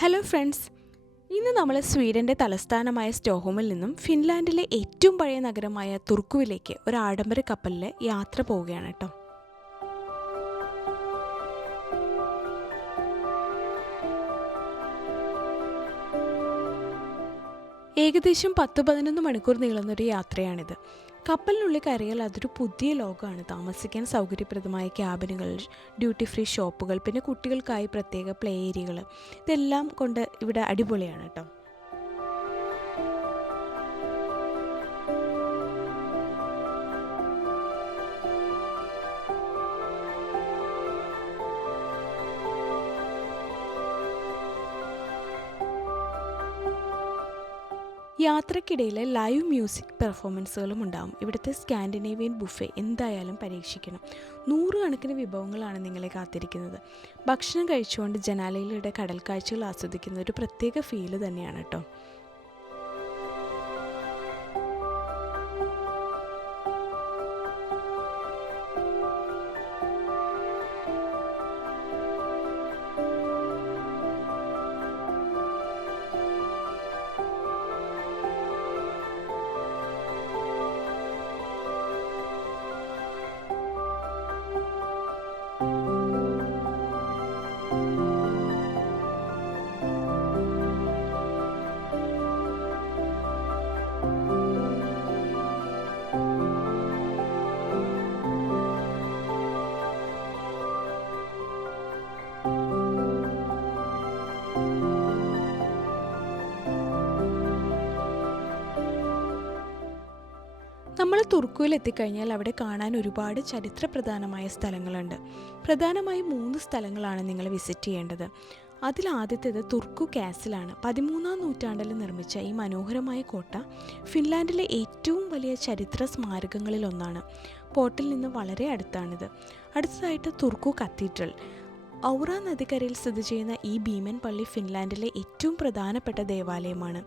Hello friends, ഇന്ന് നമ്മൾ സ്വീഡൻ്റെ തലസ്ഥാനമായ സ്റ്റോക്ക്ഹോമിൽ നിന്നും ഫിൻലാൻഡിലെ ഏറ്റവും പഴയ നഗരമായ തുർക്കുവിലേക്ക് ഒരു ആഡംബര കപ്പലിൽ യാത്ര പോവുകയാണ് കേട്ടോ. ഏകദേശം 10-11 മണിക്കൂർ നീളുന്നൊരു യാത്രയാണിത്. കപ്പലിനുള്ളിൽ കയറിയാൽ അതൊരു പുതിയ ലോകമാണ്. താമസിക്കാൻ സൗകര്യപ്രദമായ ക്യാബിനുകൾ, ഡ്യൂട്ടി ഫ്രീ ഷോപ്പുകൾ, പിന്നെ കുട്ടികൾക്കായി പ്രത്യേക പ്ലേ ഏരിയകൾ, ഇതെല്ലാം കൊണ്ട് ഇവിടെ അടിപൊളിയാണ് കേട്ടോ. യാത്രക്കിടയിൽ ലൈവ് മ്യൂസിക് പെർഫോമൻസുകളും ഉണ്ടാകും. ഇവിടുത്തെ സ്കാൻഡിനേവിയൻ ബുഫേ എന്തായാലും പരീക്ഷിക്കണം. 100 കണക്കിന് വിഭവങ്ങളാണ് നിങ്ങളെ കാത്തിരിക്കുന്നത്. ഭക്ഷണം കഴിച്ചുകൊണ്ട് ജനാലയിലൂടെ കടൽ കാഴ്ചകൾ ആസ്വദിക്കുന്ന ഒരു പ്രത്യേക ഫീല് തന്നെയാണ് കേട്ടോ. നമ്മൾ തുർക്കുവിൽ എത്തിക്കഴിഞ്ഞാൽ അവിടെ കാണാൻ ഒരുപാട് ചരിത്രപ്രധാനമായ സ്ഥലങ്ങളുണ്ട്. പ്രധാനമായും 3 സ്ഥലങ്ങളാണ് നിങ്ങൾ വിസിറ്റ് ചെയ്യേണ്ടത്. അതിലാദ്യത്തേത് തുർക്കു കാസിലാണ്. 13-ാം നൂറ്റാണ്ടിൽ നിർമ്മിച്ച ഈ മനോഹരമായ കോട്ട ഫിൻലാൻഡിലെ ഏറ്റവും വലിയ ചരിത്ര സ്മാരകങ്ങളിൽ ഒന്നാണ്. പോർട്ടിൽ നിന്ന് വളരെ അടുത്താണിത്. അടുത്തതായിട്ട് തുർക്കു കത്തീഡ്രൽ. ഔറ നദിക്കരയിൽ സ്ഥിതി ചെയ്യുന്ന ഈ ഭീമൻ പള്ളി ഫിൻലാൻഡിലെ ഏറ്റവും പ്രധാനപ്പെട്ട ദേവാലയമാണ്.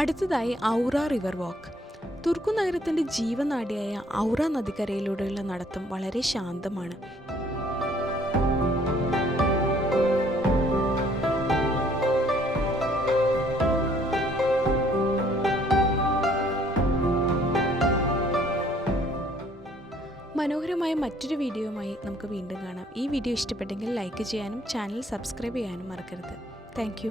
അടുത്തതായി ഔറ റിവർ വാക്ക്. തുർക്കു നഗരത്തിൻ്റെ ജീവനാഡിയായ ഔറ നദിക്കരയിലൂടെയുള്ള നടത്തം വളരെ ശാന്തമാണ്. മനോഹരമായ മറ്റൊരു വീഡിയോയുമായി നമുക്ക് വീണ്ടും കാണാം. ഈ വീഡിയോ ഇഷ്ടപ്പെട്ടെങ്കിൽ ലൈക്ക് ചെയ്യാനും ചാനൽ സബ്സ്ക്രൈബ് ചെയ്യാനും മറക്കരുത്. താങ്ക്